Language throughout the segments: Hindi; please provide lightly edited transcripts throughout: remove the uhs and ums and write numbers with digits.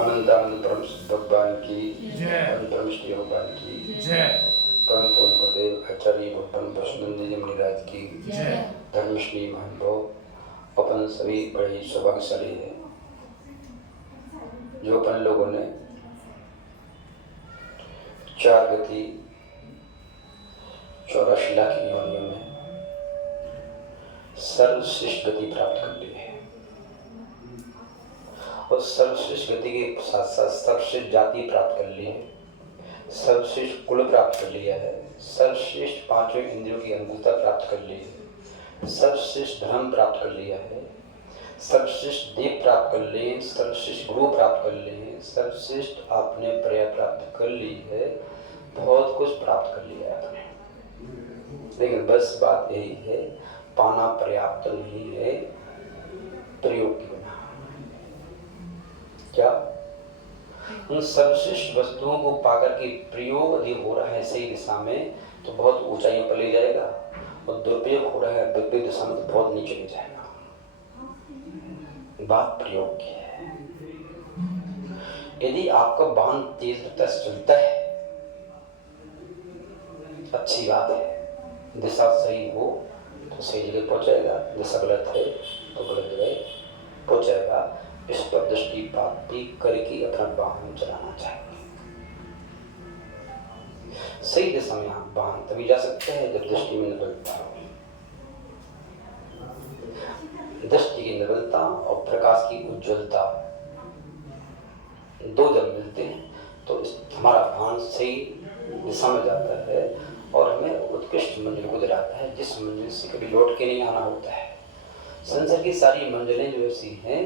अनंतानंद परम भगवान की जय, परम श्री भगवान की जय, परम पूज्य गुरुदेव आचार्य भगवान वैष्णव जी मुनिराज की जय, धर्मश्री महानुभव। अपन सभी बड़े सौभाग्यशाली हैं जो अपन लोगों ने 4 गति 84 लाख योनियों में सर्वश्रेष्ठ गति प्राप्त कर ली है और सर्वश्रेष्ठ गति के साथ साथ सर्वश्रेष्ठ जाति प्राप्त कर ली है, सर्वश्रेष्ठ कुल प्राप्त कर लिया है, सर्वश्रेष्ठ 5 इंद्रियों की अनुकूलता प्राप्त कर ली है, सर्वश्रेष्ठ धर्म प्राप्त कर लिया है, सर्वश्रेष्ठ देव प्राप्त कर लिए, सर्वश्रेष्ठ गुरु प्राप्त कर लिए, सर्वश्रेष्ठ आपने प्रिय प्राप्त कर ली है, बहुत कुछ प्राप्त कर लिया है आपने। लेकिन बस बात यही है, पाना पर्याप्त नहीं है प्रयोग के बिना। क्या उन सर्वश्रेष्ठ वस्तुओं को पाकर के प्रयोग यदि हो रहा है सही दिशा में तो बहुत ऊंचाइयों पर ले जाएगा और दुरुपयोग हो रहा है विपरीत दिशा में तो बहुत नीचे ले जाएगा। बात प्रयोग की है। यदि आपका वाहन तेज गति से चलता है अच्छी बात है, दिशा सही हो तो सही जगह पहुंचाएगा, दिशा गलत है तो गलत जगह पहुंचाएगा। इस पर दृष्टिपात भी करके अपना वाहन चलाना चाहिए। सही दिशा में आप वाहन तभी जा सकते हैं जब दृष्टि में निर्बलता हो। दृष्टि की निर्बलता और प्रकाश की उज्ज्वलता दो जब मिलते हैं तो हमारा वाहन सही दिशा में जाता है और हमें उत्कृष्ट मंजिल को दिलाता है, जिस मंजिल से कभी लौट के नहीं आना होता है। संसार की सारी मंजिलें जो ऐसी हैं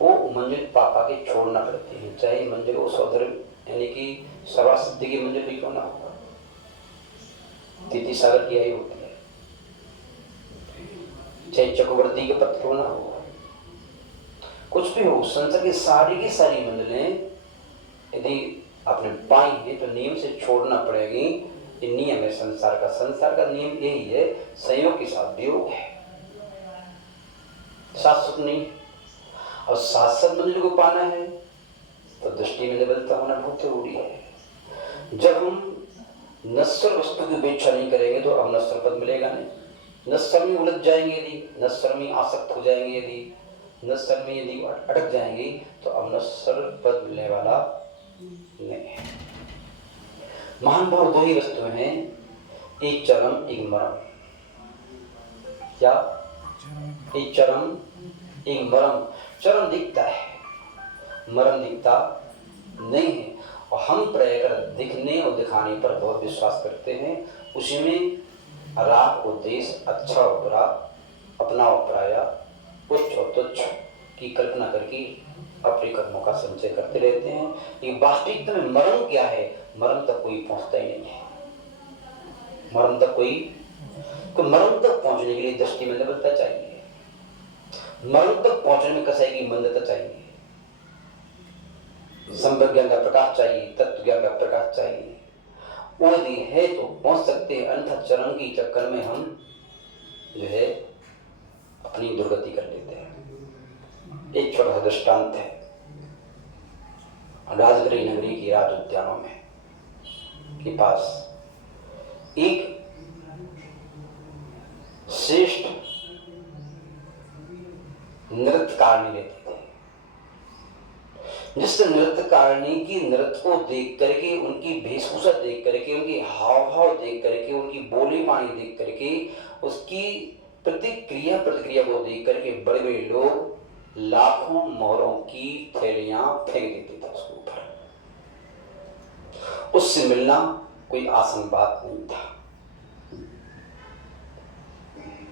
वो मंजिल पापा के छोड़ना पड़ती है, चाहे मंजिल वो सौधर्म यानी कि सर्वासिद्धि की मंजिल भी क्यों ना हो, तीती सागर की आई होती है, चाहे चक्रवर्ती के पत्र क्यों ना हो, कुछ भी हो। संसार की सारी मंजिलें यदि आपने पाई है तो नियम से छोड़ना पड़ेगी। ये नियम है संसार का नियम यही है, संयोग के साथ वियोग है, शाश्वत नहीं। और शाश्वत मंजिल को पाना है तो दृष्टि में निर्बलता होना बहुत जरूरी है। जब हम नश्वर वस्तु की उपेक्षा नहीं करेंगे तो हम नश्वर पद मिलेगा नहीं। नश्वर में उलझ जाएंगे यदि, नश्वर में आसक्त हो जाएंगे यदि, नश्वर में यदि अटक जाएंगे तो अब नश्वर पद मिलने वाला नहीं है। महान भाव दो ही वस्तुएं हैं, एक चरम एक मरम। क्या? एक चरम एक मरम। चरम दिखता है, मरम दिखता नहीं है। और हम प्रय कर दिखने और दिखाने पर बहुत विश्वास करते हैं। उसी में राग और देश, अच्छा और बुरा, अपना और पराया, उच्च और तुच्छ की कल्पना करके अपने कर्मों का संचय करते रहते हैं। ये वास्तविकता में मरम क्या है? मरम तक कोई पहुंचता ही नहीं है। मरम तक मरम तक पहुंचने के लिए दृष्टि में निर्बलता चाहिए, मरम तक पहुंचने में कसाई की मंदता चाहिए, संपर्क ज्ञान का प्रकाश चाहिए, तत्व ज्ञान का प्रकाश चाहिए। वो यदि है तो पहुंच सकते हैं, अन्यथा चरण की चक्कर में हम जो है अपनी दुर्गति कर लेते हैं। एक छोटा सा दृष्टांत है, राजगिरी नगरी की राज उद्यानों में के पास एक श्रेष्ठ नृत्यकारिणी रहती थी, जिस नृत्यकारिणी की नृत्य को देख करके, उनकी वेशभूषा देख करके, उनकी हाव भाव देख करके, उनकी बोली वाणी देख करके, उसकी प्रतिक्रिया को देख करके बड़े बड़े लोग लाखों मोहरों की थैलियां फेंक देते थे उसके ऊपर। उससे मिलना कोई आसान बात नहीं था।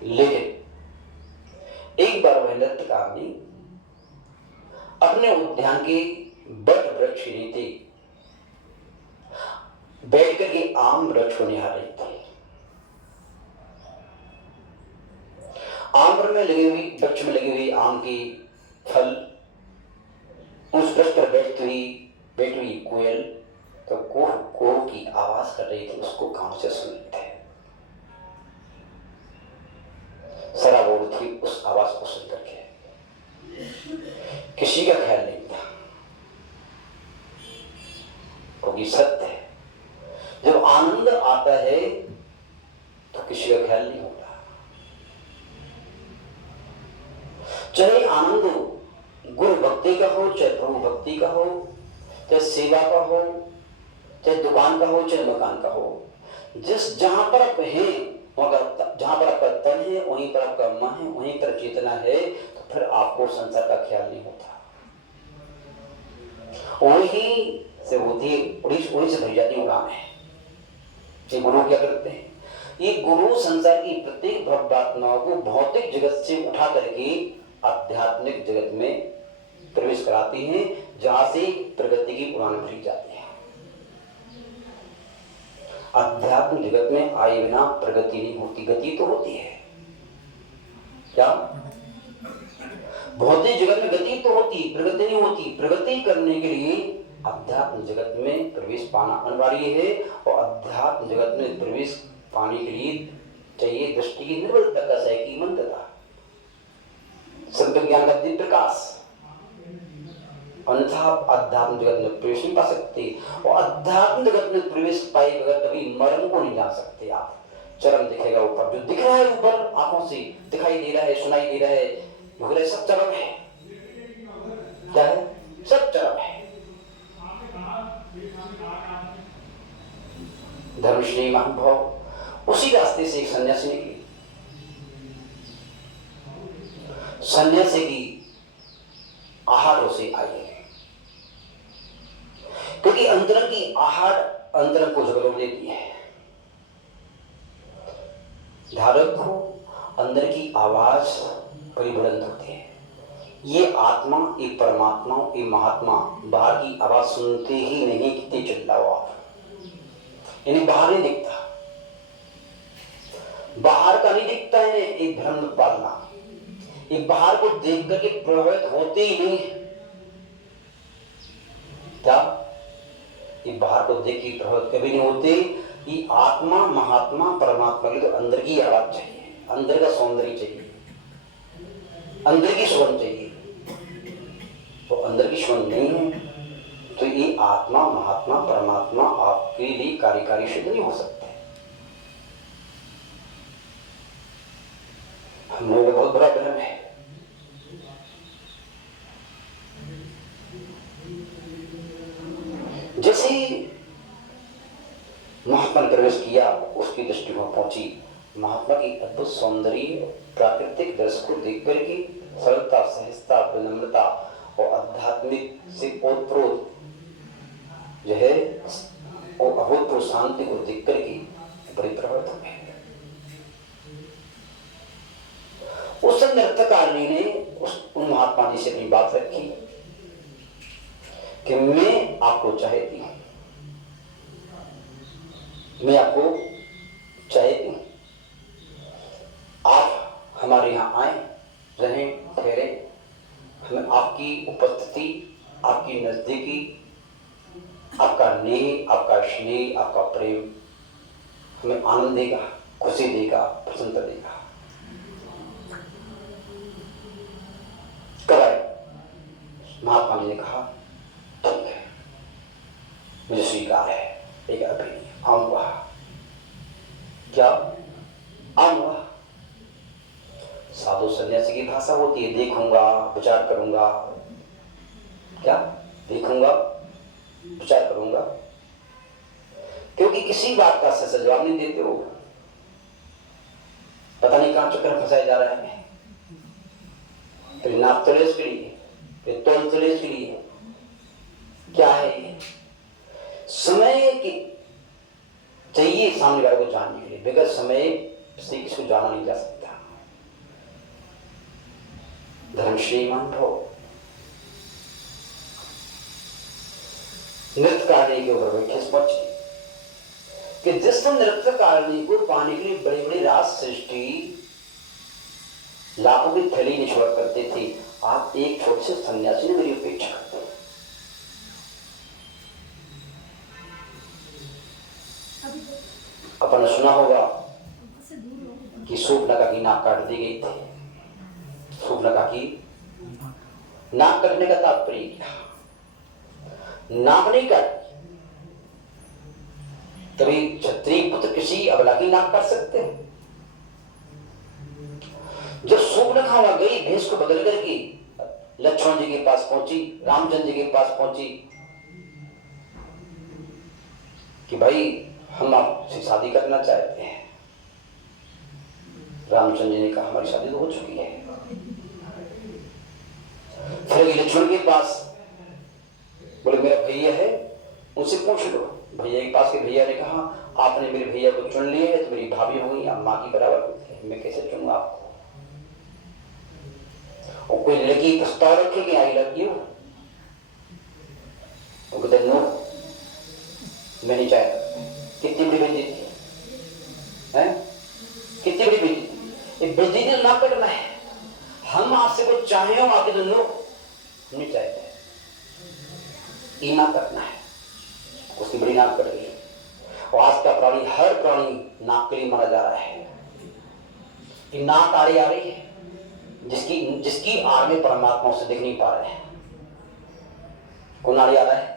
लेकिन एक बार वह नृत्यकारिणी अपने उद्यान के बट वृक्ष के नीचे बैठ करके आम वृक्ष को निहार रही थी। आम वृक्ष में लगी हुई आम की फल, उस वृक्ष पर बैठी हुई कोयल तो कोह कोह की आवाज कर रही थी, उसको कान से सुन रहे थे। सराबोर थी उस आवाज को सुन करके, किसी का ख्याल नहीं था। होगी, सत्य है। जब आनंद आता है तो किसी का ख्याल नहीं होता। चाहे आनंद गुरु भक्ति का हो, चाहे प्रभु भक्ति का हो, चाहे सेवा का हो, चाहे दुकान का हो, चाहे मकान का हो, जहां पर आप हैं, जहां पर आपका तन है, वहीं पर आपका मन है, वहीं पर चेतना है, तो फिर आपको संसार का ख्याल नहीं होता। वही से होती है, वही से भरी जाती उड़ान है। ये गुरु क्या करते हैं? ये गुरु संसार की प्रत्येक भव्यात्माओं को भौतिक जगत से उठा करके आध्यात्मिक जगत में प्रवेश कराती हैं, जहां से प्रगति की उड़ान भरी जाती है। आध्यात्मिक जगत में आए बिना प्रगति नहीं होती, गति तो होती है। क्या भौतिक जगत में गति तो होती, प्रगति नहीं होती। प्रगति करने के लिए अध्यात्म जगत में प्रवेश पाना अनिवार्य है, और अध्यात्म जगत में प्रवेश पाने के लिए चाहिए दृष्टि की निर्बलता, कसाय की मंदता, सत्य ज्ञान का दिव्य प्रकाश। अन्यथा आप अध्यात्म जगत में प्रवेश नहीं पा सकते, और अध्यात्म जगत में प्रवेश पाए बगैर कभी मर्म को नहीं जान सकते आप। चरम दिखेगा ऊपर, जो दिख रहा है ऊपर आंखों से दिखाई दे रहा है, सुनाई दे रहा है, वगैरह सब चरम है। क्या है? सब चरम है। धर्मश्री महानुभाव उसी रास्ते से एक सन्यासी निकली। सन्यासी की आहार उसे आई है, क्योंकि अंतरंग की आहार अंतरंग को झगड़ों देती है। धारक को अंदर की आवाज परिबुलंद होती है। ये आत्मा, ये परमात्मा, ये महात्मा बाहर की आवाज सुनते ही नहीं कितने चिल्लाओ आप, इन्हें बाहर नहीं दिखता, बाहर का नहीं दिखता है, एक भ्रम पालना, एक बाहर को देख करके प्रभावित होते ही नहीं। क्या ये बाहर को देख के प्रभावित कभी नहीं होते? ये आत्मा, महात्मा, परमात्मा की तो अंदर की आवाज चाहिए, अंदर का सौंदर्य चाहिए, अंदर की सुगंध चाहिए। तो अंदर की सुगंध नहीं है तो ये आत्मा, महात्मा, परमात्मा आपके लिए कार्यकारी सिद्ध नहीं हो सकते। हम लोगों का बहुत बड़ा भ्रम है। जैसे महात्मा ने प्रवेश किया, उसकी दृष्टि में पहुंची, महात्मा की अद्भुत सौंदर्य, प्राकृतिक दृश्य को देख करके सरलता, सहजता, विनम्रता और आध्यात्मिक से ओतप्रोत जो है और अभूतपूर्व शांति को देख करके बड़ी प्रभावित हो गए। उस नृत्यकारिणी ने उन महात्मा जी से अपनी बात रखी कि मैं आपको चाहती हूं, मैं आपको चाहती हूं, आप हमारे यहाँ आए, रहें, ठहरे, हमें आपकी उपस्थिति, आपकी नजदीकी, आपका नेह, आपका स्नेह, आपका प्रेम हमें आनंद देगा, खुशी देगा, प्रसन्नता देगा। कब आए? महात्मा जी ने कहा ठीक है, मुझे स्वीकार है, एक अभी आऊंगा। क्या आऊंगा? साधु सन्यासी की भाषा होती है, देखूंगा, विचार करूंगा। क्या देखूंगा, विचार करूंगा? क्योंकि किसी बात का सच जवाब नहीं देते हो, पता नहीं कहां चक्कर फंसाया जा रहा है। फिर नाप तलेस के लिए, फिर तोल तलेस के लिए, क्या है ये? समय की चाहिए सामने वाले को जानने के लिए, बगैर समय से किसी को जाना नहीं जा सकता। धर्मश्री मानव नृत्यकारिणी के ऊपर खिस पहुंची कि जिस नृत्यकारिणी को पाने के लिए बड़े बड़े राज सृष्टि लाखों की थैली निछोड़ करते थे, आप एक छोटे से सन्यासी ने मेरी अपेक्षा करते हैं। अपन सुना होगा कि सूर्पनखा की नाक काट दी गई थी। सूर्पनखा की नाक कटने का तात्पर्य क्या? नाक नहीं काटी, कभी क्षत्रिय पुत्र किसी अबला की नाक काट सकते हैं? जब सूर्पनखा वहां गई, भेष को बदल करके लक्ष्मण जी के पास पहुंची, रामचंद्र जी के पास पहुंची कि भाई हम आपसे शादी करना चाहते हैं। रामचंद्र जी ने कहा हमारी शादी तो हो चुकी है। फिर लक्ष्मण के पास, बोले मेरा भैया है उनसे पूछ लो। भैया के पास के भैया ने कहा आपने मेरे भैया को चुन लिया है तो मेरी भाभी हो गई, आप माँ की बराबर होती है, मैं कैसे चुनूं आपको? और कोई लड़की प्रस्ताव रखे कि आई लव यू, वो कहते नो, मैं नहीं चाहता। कितनी बड़ी बेइज्जती है, कितनी बड़ी बेइज्जती। बेइज्जती ना करना है। हम आपसे कुछ चाहे हो आपके तो नो नहीं चाहते, ना करना है, उसकी बड़ी नाक कट गई। और आज का प्राणी, हर प्राणी नाक के लिए मारा जा रहा है। नाक आड़ी आ रही है, जिसकी आड़ में परमात्मा उसे दिख नहीं पा रहे हैं। कौन आड़ी आ रहा है?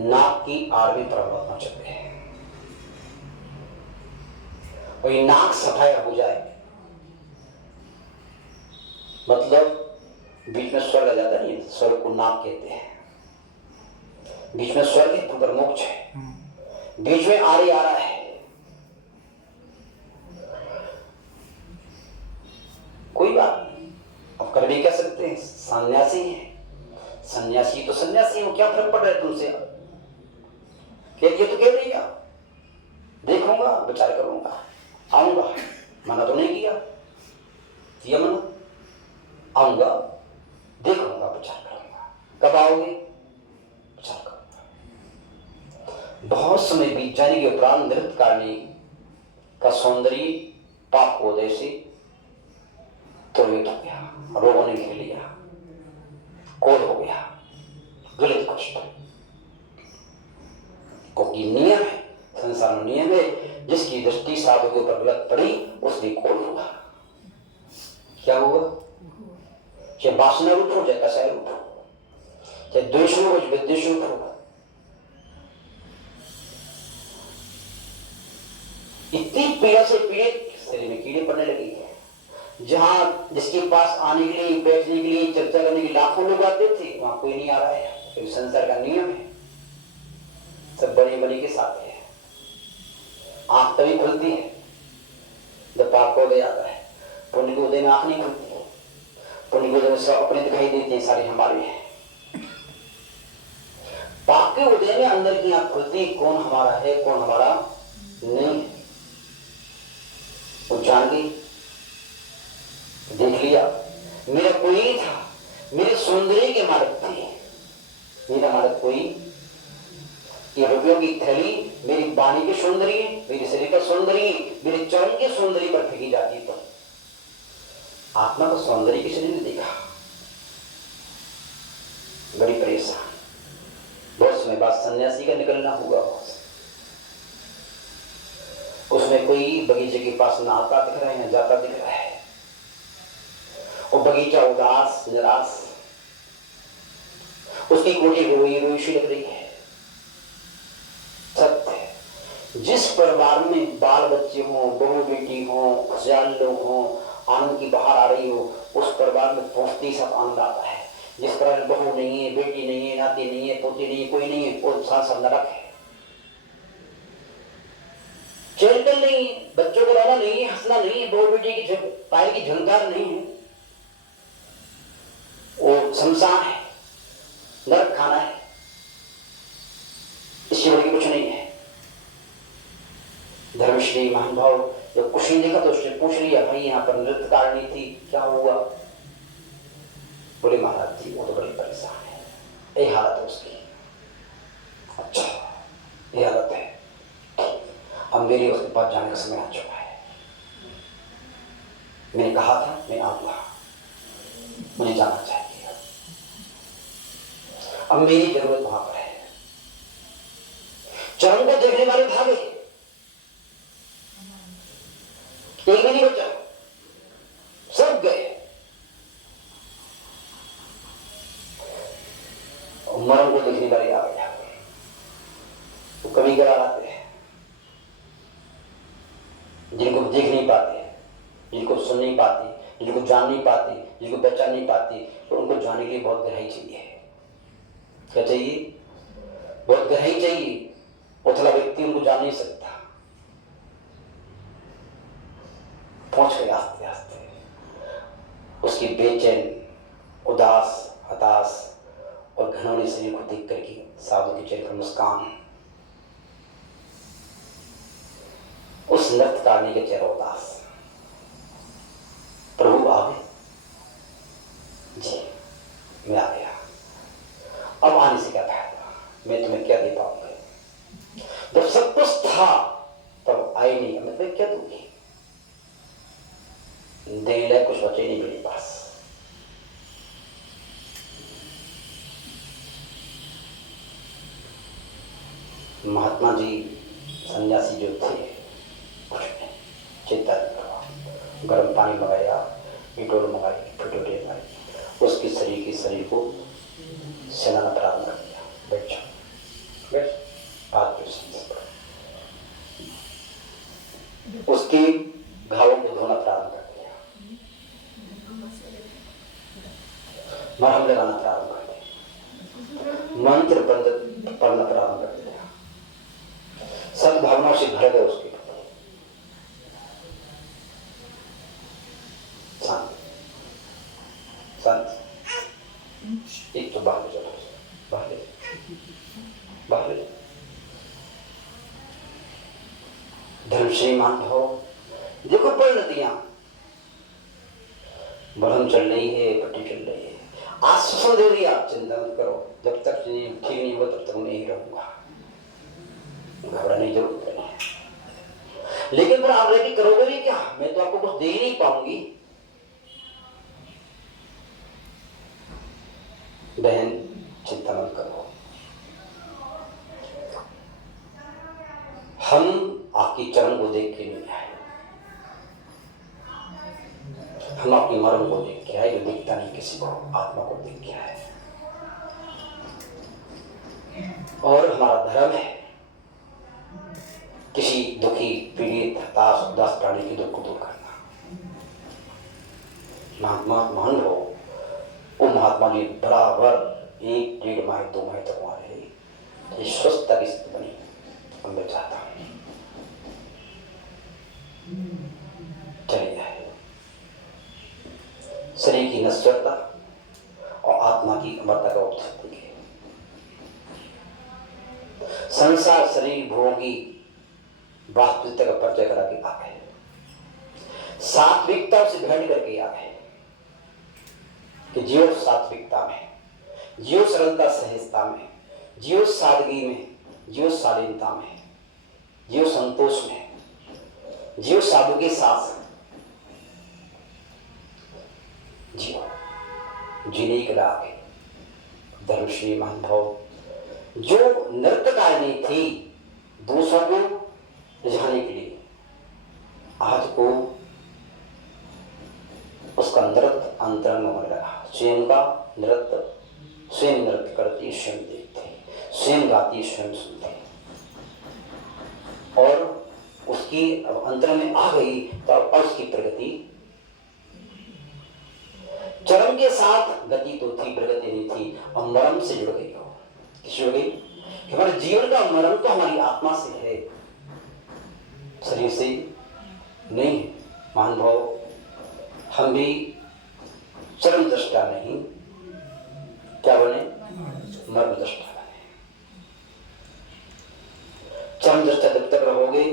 नाक की आड़ में परमात्मा चल रहे हैं। और ये नाक सफाया हो जाए मतलब बीच में स्वर्ग आ जाता नहीं, स्वर्ग को नाक कहते हैं। बीच में स्वर्ग है, ऊपर मोक्ष है, बीच में आड़ी आ रहा है। कोई बात नहीं, अब कर भी कह सकते हैं, सन्यासी है, सन्यासी तो सन्यासी हो, क्या फर्क पड़ रहा है तुमसे? कह दिया तो कह दिया, देखूंगा, विचार करूंगा, आऊंगा। मना तो नहीं किया मना, आऊंगा, देखूंगा, विचार करूंगा। कब आओगे? विचार करूंगा। बहुत समय बीत जाने के उपरांत नृत्यकारिणी का सौंदर्य पाप क्रोध से तुरंत हो गया, रोगों ने घेर लिया, क्रोध हो गया, गलत कष्ट। क्योंकि नियम है, संसार में नियम है, जिसकी दृष्टि साधु के ऊपर गलत पड़ी उसने क्रोध हुआ। क्या हुआ? चाहे वासना रूप हो, चाहे कसाय रूप हो, चाहे द्वेष हो, चाहे विद्वेष रूप हो, इतनी पीड़ा से पीड़ित शरीर में कीड़े पड़ने लगे हैं। जहां जिसके पास आने के लिए, बैठने के लिए, चर्चा करने के लिए लाखों लोग आते थे, वहां कोई नहीं आ रहा है, क्योंकि संसार का नियम है, सब बड़े बड़े के साथ है। आंख तभी खुलती है जब पाप को उदय आता है, पुण्य को उदय में आंख नहीं खुलती। पुण्य को उदय में सब अपने दिखाई देते हैं, सारे हमारे हैं। पाप के उदय में अंदर की आंख खुलती, कौन हमारा है, कौन हमारा नहीं है, वो जान गई, देख लिया, मेरा कोई नहीं था, मेरे सौंदर्य के मालिक थे, मेरा मालिक कोई। ये रुपयों की थैली मेरी वाणी के सौंदर्य, मेरे शरीर का सौंदर्य, मेरे चरण के सौंदर्य पर फेंकी जाती है, तो आत्मा का सौंदर्य किसी ने नहीं देखा। बड़ी परेशान। बहुत समय बाद सन्यासी का निकलना हुआ, उसमें कोई बगीचे के पास ना आता दिख रहा है, ना जाता दिख रहा है। और बगीचा उदास निराश, उसकी कोठी रोई रोई सी लग रही है। सत्य, जिस परिवार में बाल बच्चे हो, बहू बेटी हो, खुशहाल लोग हो, आनंद की बहार आ रही हो, उस परिवार में पहुंचते साथ आनंद आता है। जिस परिवार में बहू नहीं है, बेटी नहीं है, नाती नहीं है, पोती नहीं है, कोई नहीं है, वो साथ नरक है। चलचल नहीं है, बच्चों को रोना नहीं है, हंसना नहीं है, बहू बेटी की पायल की झंकार नहीं है, वो शमशान है, नरक खाना है, इससे बड़ी कुछ नहीं है। धर्मश्री महानुभाव जब कुछ नहीं देखा तो उसने पूछ लिया, भाई यहाँ पर नृत्यकारिणी थी, क्या हुआ? बोले महाराज जी वो तो बड़ी परेशान है, यही हालत है उसकी। अच्छा ये हालत है, अब मेरे उसके पास जाने का समय आ चुका है। मैंने कहा था मैं आऊंगा, मुझे जाना चाहिए, अब मेरी जरूरत वहां पर है। चरण को देखने वाले भागे, एक भी नहीं बचा, सब गए। मरम को देखने वाले आ गया, वो कभी कभार आते हैं जिनको देख नहीं पाते, जिनको सुन नहीं पाती, जिनको जान नहीं पाती, जिनको पहचान नहीं पाती, तो उनको जाने के लिए बहुत गहराई चाहिए। क्या चाहिए? बहुत गहराई चाहिए। उथला व्यक्ति उनको जान नहीं सकता। पहुंच गए आस्ते आस्ते, उसकी बेचैन, उदास, हताश और घनौनी शरीर को देख करके साधु के चेहरे पर मुस्कान, उस नृत्यकारणी के चेहरा उदास। प्रभु आ गए? जी, मैं आ गया। अब आने से क्या फायदा, मैं तुम्हें क्या दे पाऊंगा? जब सब कुछ था तब आई नहीं, मैं तुम्हें क्या दूंगी? देने लायक कुछ बचे नहीं मेरे पास। महात्मा जी सन्यासी जो थे, कुछ नहीं, चिंता नहीं करो, गर्म पानी मंगाया, इटोल मंगाई, फिटोरे मंगाई, उसके शरीर को सेनाना प्रारंभ कर दिया। बैठ जाओ, बैठ, बात क्यों समझ, उसके घावों को धोना प्रारंभ कर दिया, मरहम लगाना प्रारंभ कर दिया, मंत्र पढ़ना प्रारंभ कर दिया, सद्भावना से भर गए उसके शांत। एक तो बाहर चलो, बाहर धर्मश्री मान भाव देखो, परिणतियां बढ़न चल रही है, पट्टी चल रही है, आश्वासन दे दिया, चिंता मत करो, जब तक ठीक नहीं हुआ तब तक मैं ही रहूंगा, घबराने की जरूरत नहीं है। लेकिन फिर आप रेडी करोगे भी क्या? मैं तो आपको कुछ दे ही नहीं पाऊंगी। बहन चिंता मत करो, हम आपकी चरण को देख के नहीं आए, हम आपकी मरण को देख के आए, जो दिखता नहीं किसी को, आत्मा को देख के आए। और हमारा धर्म है किसी दुखी, पीड़ित, हताश, उदास प्राणी के दुख को दूर करना। महात्मा मान लो, वो महात्मा जी बराबर 1-1.5 माह 2 माह तक वहां रहे, स्वस्थता की स्थिति बनी। अब मैं चाहता हूं चले जाए, शरीर की नश्वरता और आत्मा की अमरता का उपलब्धि है। संसार शरीर भोगी वास्तविकता का परिचय करा के आ गए, सात्विकता से भेंट करके आ गए कि जियो सात्विकता में, जियो सरलता सहजता में, जियो सादगी में, जियो शालीनता में, जियो संतोष में, जियो साधु के साथ जियो। जीने के लागे धर्मश्री महानुभाव जो नृत्यकारिणी थी दूसरों को रिझाने के लिए, आज को उसका नृत्य अंतरंग होने लगा। स्वयं का नृत्य स्वयं नृत्य करती, स्वयं देखते, स्वयं गाती, स्वयं सुनते, और उसकी अंतर में आ गई तो अब उसकी प्रगति चरम के साथ गति तो थी, प्रगति नहीं थी, अब मरम से जुड़ गई हो। किससे जुड़ गई? हमारे जीवन का मरम तो हमारी आत्मा से है, शरीर से नहीं। महानुभाव, हम भी चरम दृष्टा नहीं, क्या बने? मर्म दृष्टा बने। चरम दृष्टा जब तक रहोगे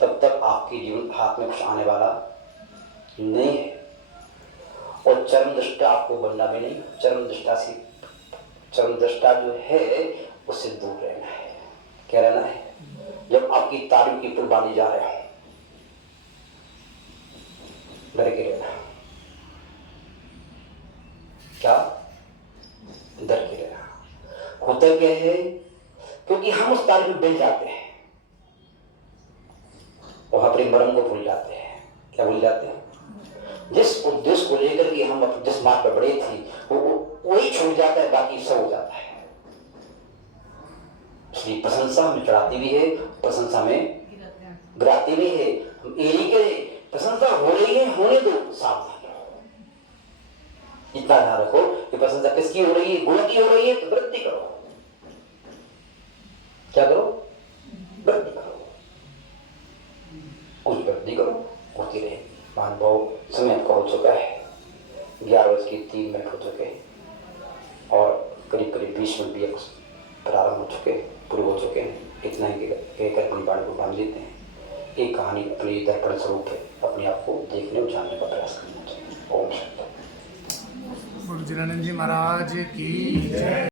तब तक आपके जीवन हाथ में कुछ आने वाला नहीं है, और चरम दृष्टा आपको बनना भी नहीं। चरम दृष्टा जो है उससे दूर रहना है। क्या रहना है? जब आपकी तारीफ की पुल बांधी जा रहे हो, डर के रहना। क्या? डर के रहना। होता क्या है, क्योंकि हम उस तारीफ में बह जाते हैं और अपने मरम को भूल जाते हैं। क्या भूल जाते हैं? जिस उद्देश्य को लेकर के हम जिस मार्ग पर बढ़े थे वो वही छूट जाता है, बाकी सब हो जाता है। इसलिए प्रशंसा हमें चढ़ाती भी है, प्रशंसा में गिराती भी है। हम ये नहीं करें प्रशंसा हो रही है, होने दो, सावधान रहो। इतना ध्यान रखो कि प्रशंसा किसकी हो रही है, गुण की हो रही है तो वृद्धि करो। क्या करो? वृद्धि करो, कुछ वृद्धि करो, होती रहे। महानुभाव, समय आपका हो चुका है, 11:03 हो चुके और करीब करीब 20 मिनट भी प्रारंभ हो चुके, पूरे हो चुके हैं। इतना ही कहकर अपनी बाणी को बांध लेते हैं। एक कहानी अपनी दर्पण स्वरूप है, अपने आप को देखने और जानने का प्रयास करना चाहिए। ओम शांति। गुरु जीरानंद जी महाराज की जय।